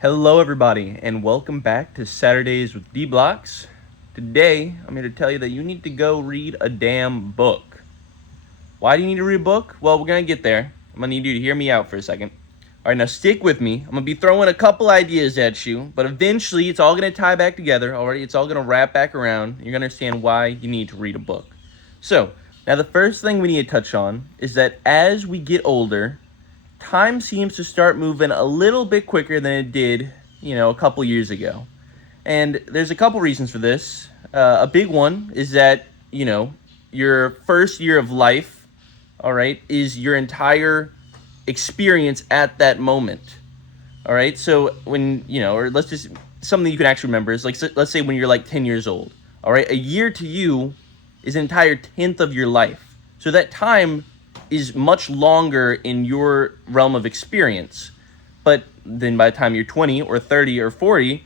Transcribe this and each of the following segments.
Hello, everybody, and welcome back to Saturdays with Dblox. Today, I'm here to tell you that you need to go read a damn book. Why do you need to read a book? Well, we're gonna get there. I'm gonna need you to hear me out for a second. All right, now stick with me. I'm gonna be throwing a couple ideas at you, but eventually it's all gonna tie back together. Already, it's all gonna wrap back around. You're gonna understand why you need to read a book. So, now the first thing we need to touch on is that as we get older, time seems to start moving a little bit quicker than it did, a couple years ago. And there's a couple reasons for this. A big one is that, your first year of life, all right, is your entire experience at that moment. All right. So when, or let's just, something you can actually remember is like, let's say when you're like 10 years old, all right, a year to you is an entire tenth of your life. So that time is much longer in your realm of experience. But then by the time you're 20 or 30 or 40,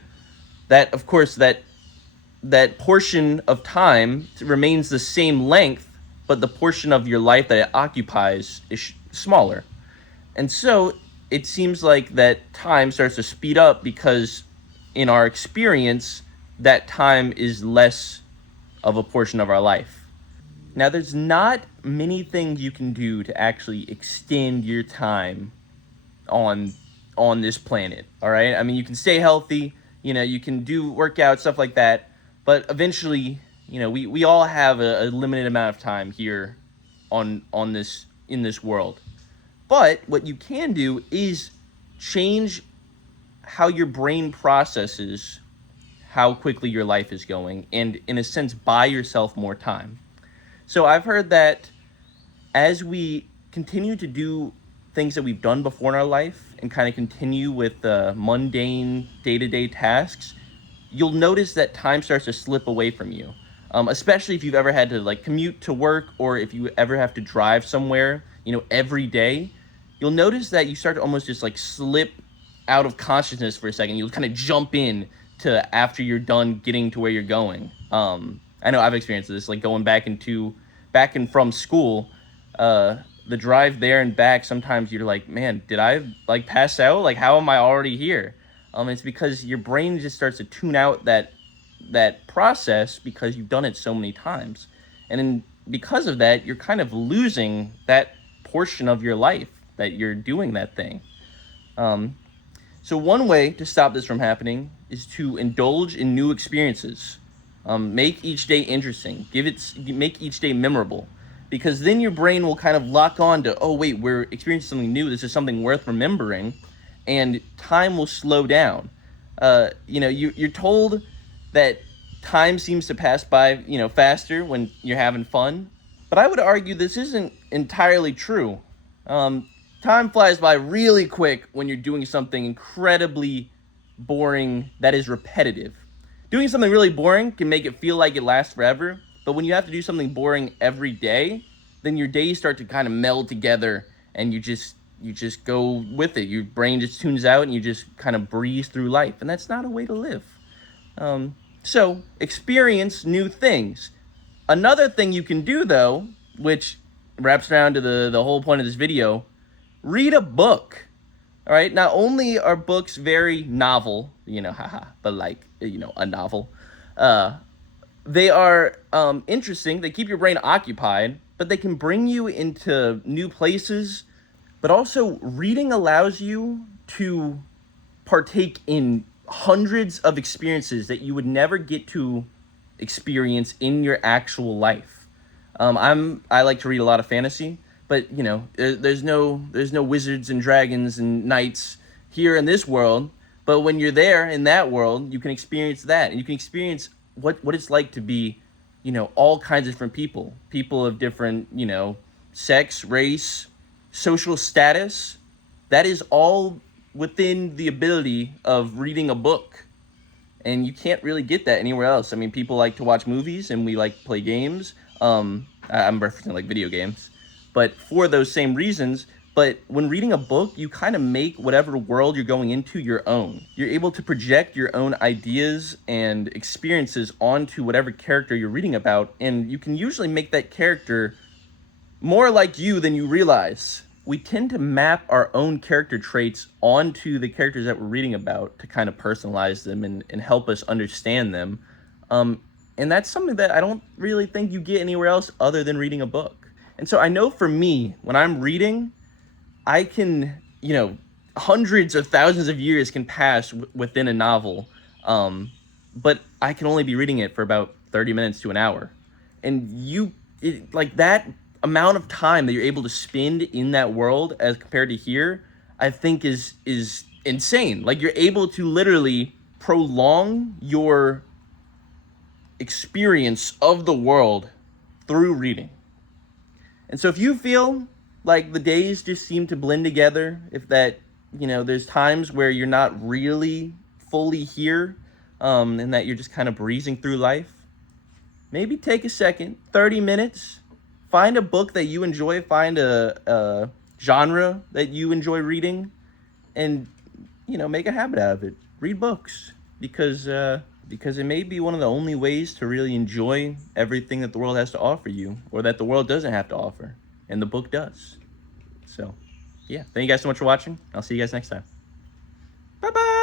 that of course that portion of time remains the same length, but the portion of your life that it occupies is smaller. And so it seems like that time starts to speed up because in our experience that time is less of a portion of our life. Now, there's not many things you can do to actually extend your time on on this planet. All right, I mean, you can stay healthy, you can do workouts, stuff like that, but eventually, we all have a limited amount of time here on this in this world. But what you can do is change how your brain processes how quickly your life is going, and in a sense buy yourself more time. So I've heard that as we continue to do things that we've done before in our life and kind of continue with the mundane day-to-day tasks, you'll notice that time starts to slip away from you. Especially if you've ever had to like commute to work, or if you ever have to drive somewhere, every day, you'll notice that you start to almost just like slip out of consciousness for a second. You'll kind of jump in to after you're done getting to where you're going. I know I've experienced this, like going back and from school. The drive there and back, sometimes you're like, man, did I like pass out? Like, how am I already here? It's because your brain just starts to tune out that process because you've done it so many times, and then because of that, you're kind of losing that portion of your life that you're doing that thing. Um, so one way to stop this from happening is to indulge in new experiences. Make each day interesting. Make each day memorable, because then your brain will kind of lock on to, oh wait, we're experiencing something new. This is something worth remembering, and time will slow down. You're told that time seems to pass by, faster when you're having fun, but I would argue this isn't entirely true. Um, Time flies by really quick when you're doing something incredibly boring that is repetitive. Doing something really boring can make it feel like it lasts forever, but when you have to do something boring every day, then your days start to kind of meld together, and you just go with it. Your brain just tunes out and you just kind of breeze through life, and that's not a way to live. So experience new things. Another thing you can do, though, which wraps around to the whole point of this video, read a book. All right. Not only are books very novel, haha, but like, a novel, uh, they are interesting. They keep your brain occupied, but they can bring you into new places. But also, reading allows you to partake in hundreds of experiences that you would never get to experience in your actual life. I like to read a lot of fantasy, but there's no wizards and dragons and knights here in this world. But when you're there in that world, you can experience that, and you can experience what it's like to be, all kinds of different people of different, sex, race, social status. That is all within the ability of reading a book, and you can't really get that anywhere else. I mean, people like to watch movies, and we like to play games. I'm referencing like video games, but for those same reasons. But when reading a book, you kind of make whatever world you're going into your own. You're able to project your own ideas and experiences onto whatever character you're reading about, and you can usually make that character more like you than you realize. we tend to map our own character traits onto the characters that we're reading about to kind of personalize them and help us understand them. Um, and that's something that I don't really think you get anywhere else other than reading a book. And so I know for me, when I'm reading, I can, hundreds or thousands of years can pass within a novel, but I can only be reading it for about 30 minutes to an hour. And like that amount of time that you're able to spend in that world as compared to here, I think is insane. Like you're able to literally prolong your experience of the world through reading. And so if you feel like the days just seem to blend together, if that, there's times where you're not really fully here, and that you're just kind of breezing through life, maybe take a second, 30 minutes, find a book that you enjoy, find a genre that you enjoy reading, and, make a habit out of it. Read books because it may be one of the only ways to really enjoy everything that the world has to offer you, or that the world doesn't have to offer, and the book does. So, yeah, thank you guys so much for watching. I'll see you guys next time. Bye-bye!